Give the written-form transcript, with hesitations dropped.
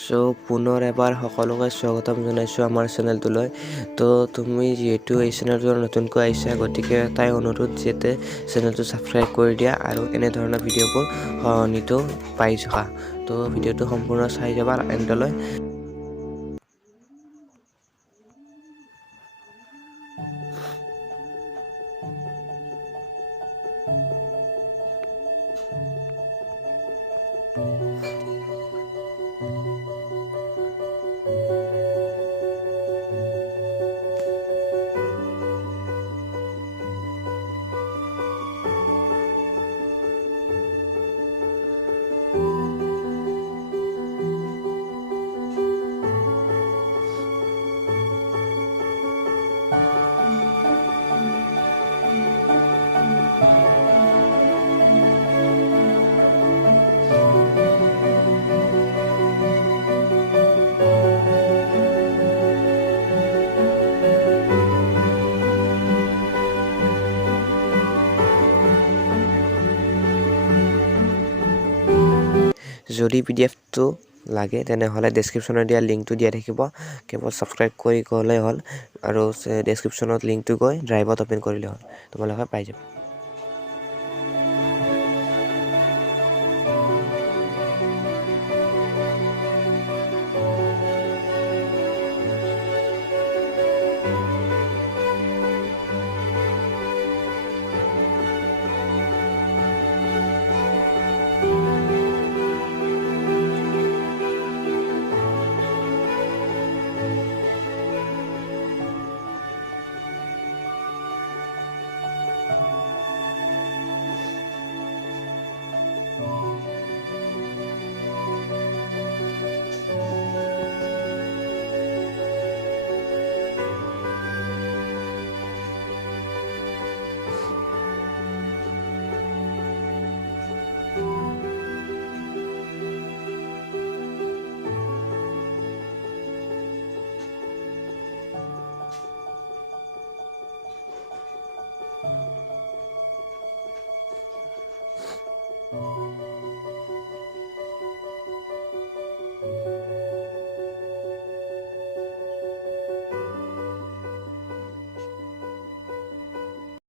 সো পুনৰ এবাৰ সকলোকে স্বাগতম জনাইছোঁ আমাৰ চেনেলটোলৈ। তো তুমি যিহেতু এই চেনেলটোত নতুনকৈ আহিছা, গতিকে তাই অনুৰোধ যাতে চেনেলটো ছাবস্ক্ৰাইব কৰি দিয়া আৰু এনেধৰণৰ ভিডিঅ'বোৰ সৰহনিতো পাই থকা। তো ভিডিঅ'টো সম্পূৰ্ণ চাই যাবা এণ্ডলৈ। যদি পিডিএফটো লাগে তেনেহ'লে ডেছক্ৰিপশ্যনত দিয়া লিংকটো দিয়া থাকিব, কেৱল ছাবস্ক্ৰাইব কৰি গ'লেই হ'ল আৰু ডেছক্ৰিপশ্যনত লিংকটো গৈ ড্ৰাইভত অ'পেন কৰিলে হ'ল, তোমালোকে পাই যাবা।